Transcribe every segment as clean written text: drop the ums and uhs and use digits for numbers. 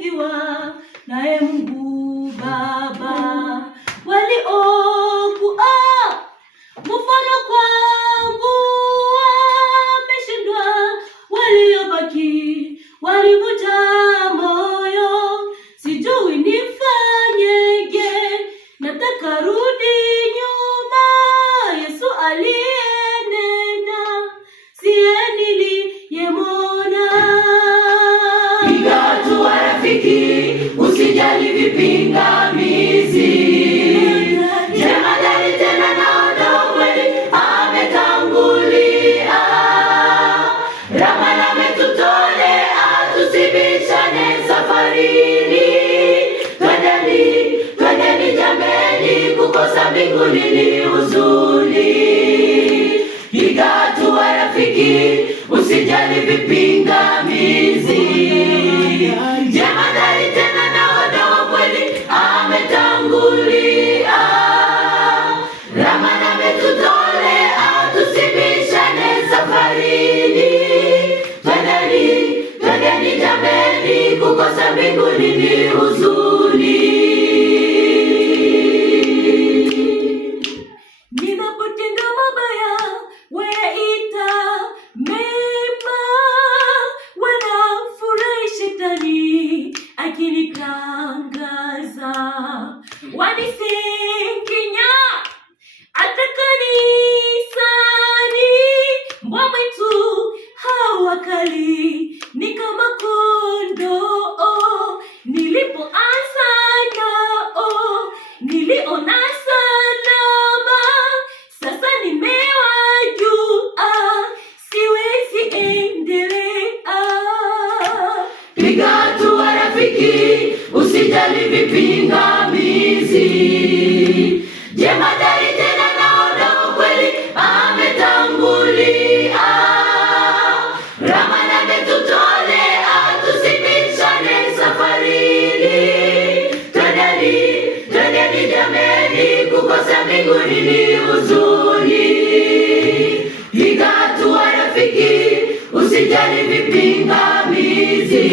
tumehifadhiwa naye Mungu Baba. Waliokuwa mfano kwangu wameshindwa, waliobaki walivuta moyo. Sijui nifanyeje, nataka rudi nyuma. Yesu aliyenena, siye niliyemwona. Piga hatua rafiki, usijali vipingamizi. Jemadari tena naona ukweli ametangulia. Ramana ametutolea, tusibishane safarini. Twendeni jameni, kukosa mbinguni ni huzuni. Piga hatua rafiki, usijali vipingamizi. Jemadari tena nahodha wa kweli ametangulia. Ramana ametutolea, tusibishane safarini. Twendeni jameni, kukosa mbinguni ni huzuni. Ninapotenda mabaya wayaita mema, wanafurahi shetani akinitangaza. Wanisinginya hata kanisani, mbwa mwitu hawakali ni kama kondoo. Nilipoanza nao niliona salama, sasa nimewajua, siwezi endelea. Piga hatua rafiki, usijali vipingamizi. Jemadari tena nahodha wa kweli ametangulia. Ramana ametutolea, tusibishane safarini. Twendeni jameni, kukosa mbinguni ni huzuni. Piga hatua rafiki, usijali vipingamizi.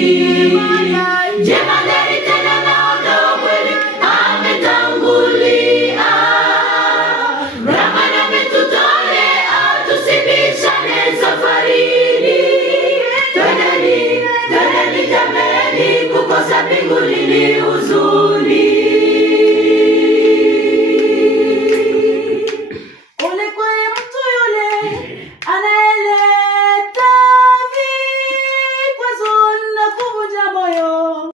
Jemadari tena nahodha wa kweli ametangulia. Ramana ametutolea, tusibishane safarini. Twendeni jameni, kukosa mbinguni ni huzuni.